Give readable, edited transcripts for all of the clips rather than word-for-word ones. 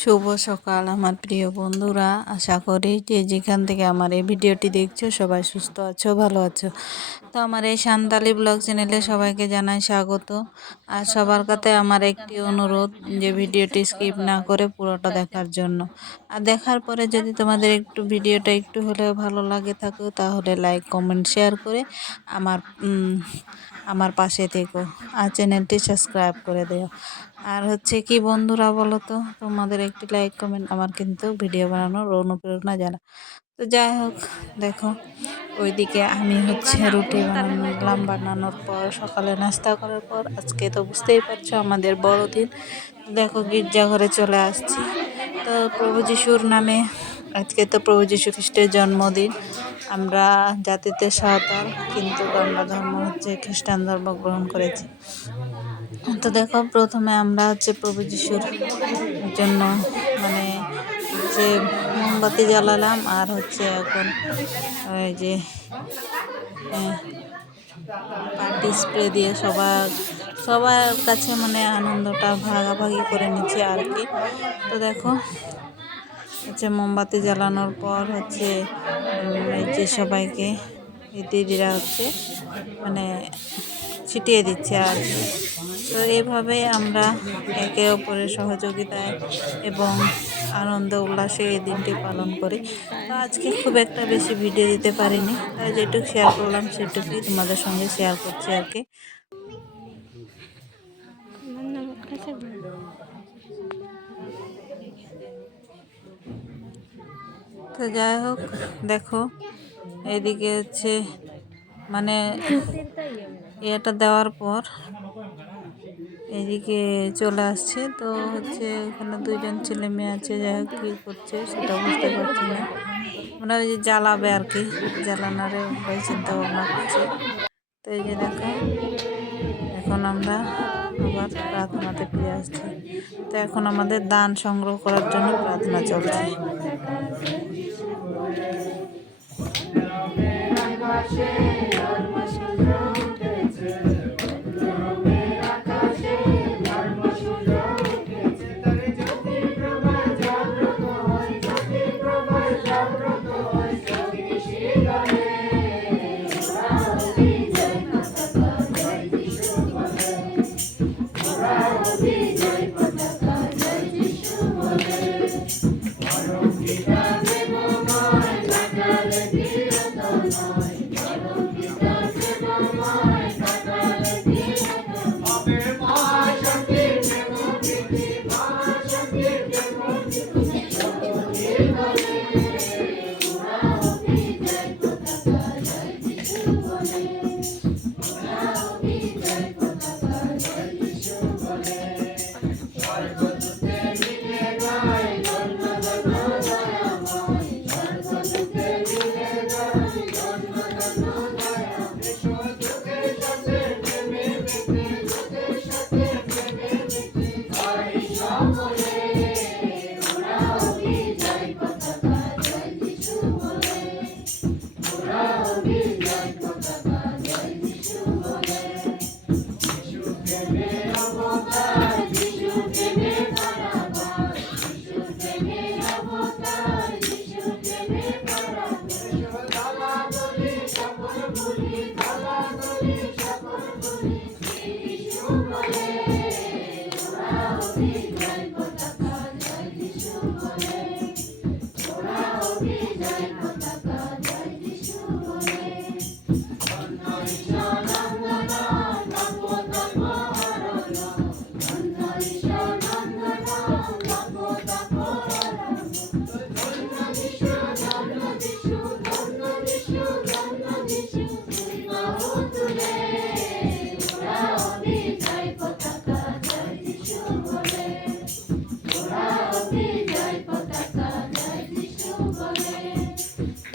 শুভ সকাল আমার প্রিয় বন্ধুরা, আশা করি যে যেখান থেকে আমার এই ভিডিওটি দেখছো সবাই সুস্থ আছো, ভালো আছো। তো আমার এই সান্তালি ব্লগ চ্যানেলে সবাইকে জানাই স্বাগত। আর সবার কাছে আমার একটি অনুরোধ যে ভিডিওটি স্কিপ না করে পুরোটা দেখার জন্য। আর দেখার পরে যদি তোমাদের একটু ভিডিওটা একটু হলেও ভালো লাগে থাকো তাহলে লাইক কমেন্ট শেয়ার করে আমার আমার পাশে থেকো আর চ্যানেলটি সাবস্ক্রাইব করে দিও। আর হচ্ছে কি বন্ধুরা বলো তো, তোমাদের একটি লাইক কমেন্ট আমার কিন্তু ভিডিও বানানোর অনুপ্রেরণা জানা। তো যাই হোক, দেখো ওইদিকে আমি হচ্ছে রুটি বানালাম। বানানোর পর সকালে নাস্তা করার পর আজকে তো বুঝতেই পারছো আমাদের বড়দিন। দেখো গির্জাঘরে চলে আসছি। তো প্রভু যিশুর নামে আজকে তো প্রভু যীশু খ্রিস্টের জন্মদিন। আমরা জাতিতে সাঁওতাল, কিন্তু আমরা ধর্ম হচ্ছে খ্রিস্টান ধর্ম গ্রহণ করেছি। তো দেখো প্রথমে আমরা হচ্ছে প্রভু যিশুর জন্য মানে যে মোমবাতি জ্বালালাম, আর হচ্ছে এখন ওই যে পার্টি স্প্রে দিয়ে সবার কাছে মানে আনন্দটা ভাগাভাগি করে নিচ্ছে আর কি। তো দেখো হচ্ছে মোমবাতি জ্বালানোর পর হচ্ছে এই যে সবাইকে দিদিরা হচ্ছে মানে ছিটিয়ে দিচ্ছে আর কি। তো এইভাবে আমরা একে অপরের সহযোগিতায় এবং আনন্দ উল্লাসে এই দিনটি পালন করি। তো আজকে খুব একটা বেশি ভিডিও দিতে পারিনি, তাই যেটুকু শেয়ার করলাম সেটুকুই তোমাদের সঙ্গে শেয়ার করছি আর কি। তো যাই হোক, দেখো এদিকে হচ্ছে মানে এটা দেওয়ার পর এদিকে চলে আসছে। তো হচ্ছে এখানে দুইজন ছেলে মেয়ে আছে, যাই হোক কী করছে সেটা বুঝতে পারছি না। মানে ওই যে জ্বালাবে আর কি, জ্বালানারে ওই চিন্তা ভাবনা করছে। তো এই যে দেখো এখন আমরা আবার প্রার্থনাতে ফিরে আসছি। তো এখন আমাদের দান সংগ্রহ করার জন্য প্রার্থনা চলছে।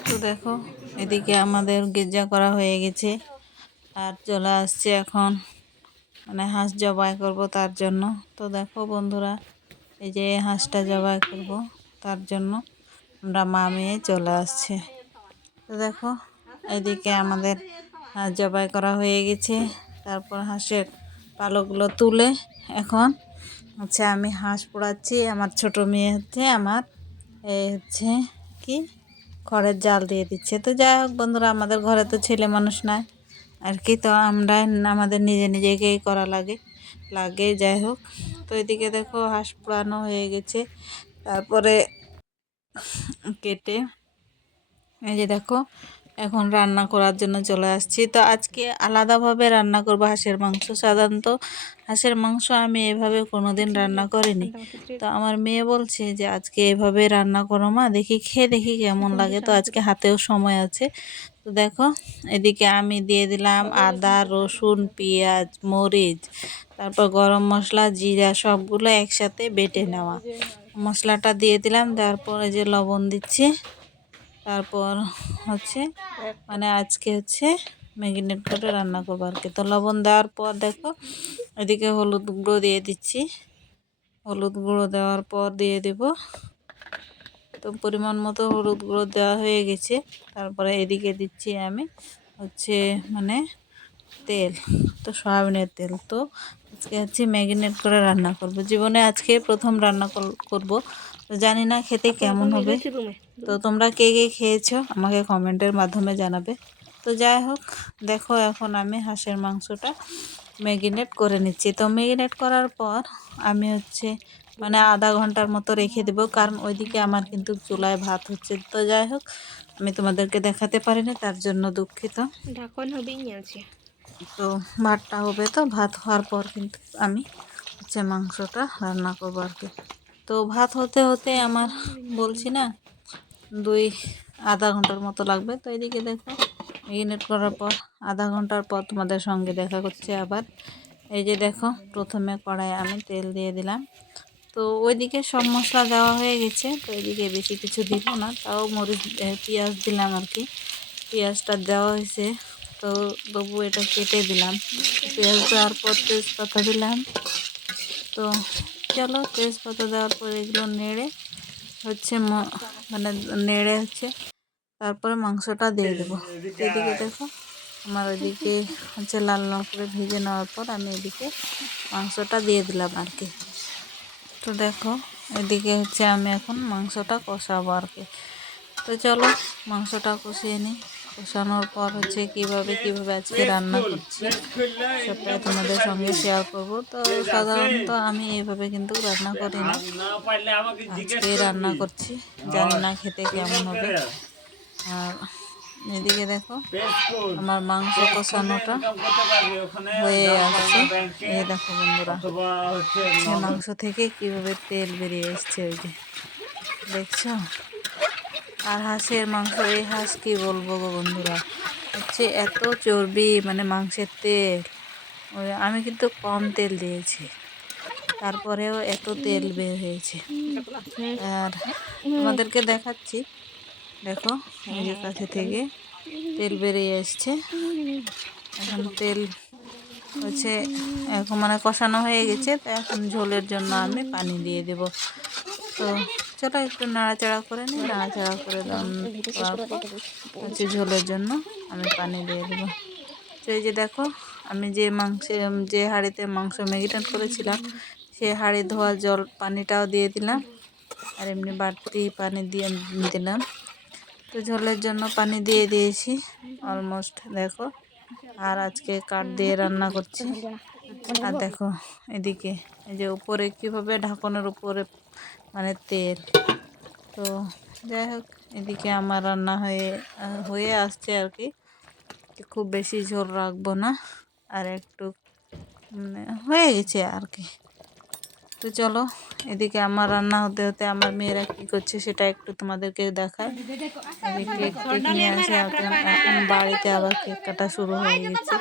তো দেখো এদিকে আমাদের গির্জা করা হয়ে গেছে, আর চলে আসছে এখন মানে হাঁস জবাই করব তার জন্য। তো দেখো বন্ধুরা, এই যে হাঁসটা জবাই করব তার জন্য আমরা মা মেয়ে চলে আসছে। তো দেখো এদিকে আমাদের হাঁস জবাই করা হয়ে গেছে। তারপর হাঁসের পালকগুলো তুলে এখন আচ্ছা আমি হাঁস পোড়াচ্ছি। আমার ছোট মেয়ে হচ্ছে আমার এই হচ্ছে কি খড়ের জাল দিয়ে দিচ্ছে। তো যাই হোক বন্ধুরা, আমাদের ঘরে তো ছেলে মানুষ নাই আর কি, তো আমরা আমাদের নিজে নিজেকেই করা লাগে যাই হোক। তো এদিকে দেখো হাঁস পোড়ানো হয়ে গেছে, তারপরে কেটে এই যে দেখো এখন রান্না করার জন্য চলে আসছি। তো আজকে আলাদাভাবে রান্না করবো হাঁসের মাংস। সাধারণত হাঁসের মাংস আমি এভাবে কোনোদিন রান্না করিনি। তো আমার মেয়ে বলছে যে আজকে এভাবে রান্না করো মা, দেখি খেয়ে দেখি কেমন লাগে। তো আজকে হাতেও সময় আছে। তো দেখো এদিকে আমি দিয়ে দিলাম আদা, রসুন, পেঁয়াজ, মরিচ, তারপর গরম মশলা, জিরা সবগুলো একসাথে বেটে নেওয়া। মশলাটা দিয়ে দিলাম, তারপরে যে লবণ দিচ্ছি, তারপর হচ্ছে আজকে হচ্ছে ম্যাগনেট করে রান্না করবো আর কি। তো লবণ দেওয়ার পর দেখো এদিকে হলুদ গুঁড়ো দিয়ে দিচ্ছি। হলুদ গুঁড়ো দেওয়ার পর দিয়ে দেব, তো পরিমাণ মতো হলুদ গুঁড়ো দেওয়া হয়ে গেছে। তারপরে এদিকে দিচ্ছি আমি হচ্ছে তেল, তো সয়াবিনের তেল। তো আজকে হচ্ছে ম্যাগনেট করে রান্না করব, জীবনে আজকে প্রথম রান্না করব। তো জানি না খেতে কেমন হবে। তো তোমরা কে কে খেয়েছো আমাকে কমেন্টের মাধ্যমে জানাবে। তো যাই হোক দেখো এখন আমি হাঁসের মাংসটা ম্যাগনেট করে নিচ্ছি। তো ম্যাগনেট করার পর আমি হচ্ছে আধা ঘন্টার মতো রেখে দেবো, কারণ ওইদিকে আমার কিন্তু চুলায় ভাত হচ্ছে। তো যাই হোক আমি তোমাদেরকে দেখাতে পারিনি, তার জন্য দুঃখিত। ঢাকন হবেই আছে। তো ভাতটা হবে, তো ভাত হওয়ার পর কিন্তু আমি হচ্ছে মাংসটা রান্না করবো আর কি। তো ভাত হতে হতে আমার বলছি না আধা ঘন্টার মতো লাগবে। তো এদিকে দেখো ম্যারিনেট করার পর আধা ঘন্টার পর তোমাদের সঙ্গে দেখা করছে আবার। এই যে দেখো প্রথমে কড়াইয়ে আমি তেল দিয়ে দিলাম। তো ওইদিকে সব মশলা দেওয়া হয়ে গেছে, তো এদিকে বেশি কিছু দিব না, তাও মরিচ পেঁয়াজ দিলাম আর কি। পেঁয়াজটা দেওয়া হয়েছে, তো তবু এটা কেটে দিলাম। পেঁয়াজ দেওয়ার পর তেজপাতা দিলাম। তো চলো তেজপাতা দেওয়ার পর এগুলো নেড়ে হচ্ছে নেড়ে হচ্ছে তারপরে মাংসটা দিয়ে দেবো। এদিকে দেখো আমার ওইদিকে হচ্ছে লাল লাল করে ভেজে নেওয়ার পর আমি এদিকে মাংসটা দিয়ে দিলাম আর কি। তো দেখো এদিকে হচ্ছে আমি এখন মাংসটা কষাবো আর কি। তো চলো মাংসটা কষিয়ে নিই। কষানোর পর হচ্ছে কিভাবে আজকে রান্না করছি সবটাই তোমাদের সঙ্গে শেয়ার করব। তো সাধারণত আমি এইভাবে কিন্তু রান্না করি না, আজকে রান্না করছি, জানি না খেতে কেমন হবে। আর এদিকে দেখো আমার মাংস কষানোটা হয়ে আসছে। এই দেখো বন্ধুরা সে মাংস থেকে কিভাবে তেল বেরিয়ে এসছে, ওই যে দেখছো। আর হাঁসের মাংস, এই হাঁস কি বলবো গো বন্ধুরা, হচ্ছে এত চর্বি, মাংসের তেল। আমি কিন্তু কম তেল দিয়েছি, তারপরেও এত তেল বের হয়েছে। আর তোমাদেরকে দেখাচ্ছি, দেখো এই যে কাছে থেকে তেল বেরিয়ে এসছে। এখন তেল হচ্ছে এখন কষানো হয়ে গেছে, তো এখন ঝোলের জন্য আমি পানি দিয়ে দেব। তো চলো একটু নাড়াচাড়া করে নিই, নাড়াচাড়া করে হচ্ছে ঝোলের জন্য আমি পানি দিয়ে দেবো। তো এই যে দেখো আমি যে হাঁড়িতে মাংস ম্যারিনেট করেছিলাম সেই হাঁড়ি ধোয়া জল পানিটাও দিয়ে দিলাম, আর এমনি বাড়তি পানি দিয়ে দিলাম। তো ঝোলের জন্য পানি দিয়ে দিয়েছি অলমোস্ট দেখো। আর আজকে কাঠ দিয়ে রান্না করছি। আর দেখো এদিকে এই যে উপরে কিভাবে ঢাকনের উপরে তেল। তো যাই হোক এদিকে আমার রান্না হয়ে আসছে আর কি। খুব বেশি ঝোল রাখবো না, আর একটু হয়ে গেছে আর কি। তো চলো এদিকে আমার রান্না হতে হতে আমার মেয়েরা কি করছে সেটা একটু তোমাদেরকে দেখায়। এদিকে কেক নিয়ে আসে, এখন বাড়িতে আবার কেক কাটা শুরু হয়ে গেছে।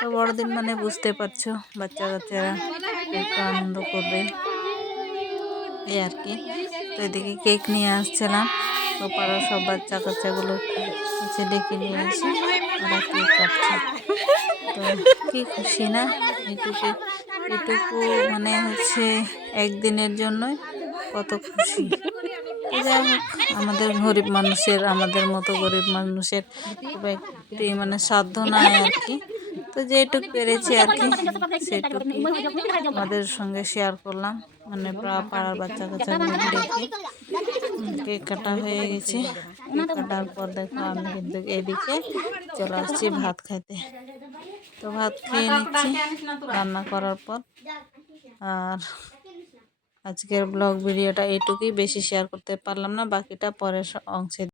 তো বড়দিন বুঝতে পারছো, বাচ্চা কাচ্চারা একটু আনন্দ করবে এই আর কি। তো এদিকে কেক নিয়ে আসছিলাম, তো পাড়ার সব বাচ্চা কাচ্চাগুলো হচ্ছে ডেকে নিয়ে এসে ওরা কেক কাটছে। তো কি খুশি না, এটুকু হচ্ছে একদিনের জন্যই কত খুশি। যাই হোক আমাদের আমাদের মতো গরিব মানুষের খুব একটি সাধ্য নাই আর কি। তো যেটুকু পেরেছি আর কি সেটুকুই আমাদের সঙ্গে শেয়ার করলাম। মানে পাড়ার বাচ্চা কাচ্চাগুলো ডেকে কেক কাটা হয়ে গেছে। কেক কাটার পর দেখো আমি কিন্তু এদিকে চলে আসছি ভাত খাইতে। তো ভাত খেয়ে নিচ্ছি রান্না করার পর। আর আজকের ব্লগ ভিডিওটা এইটুকুই, বেশি শেয়ার করতে পারলাম না, বাকিটা পরের অংশে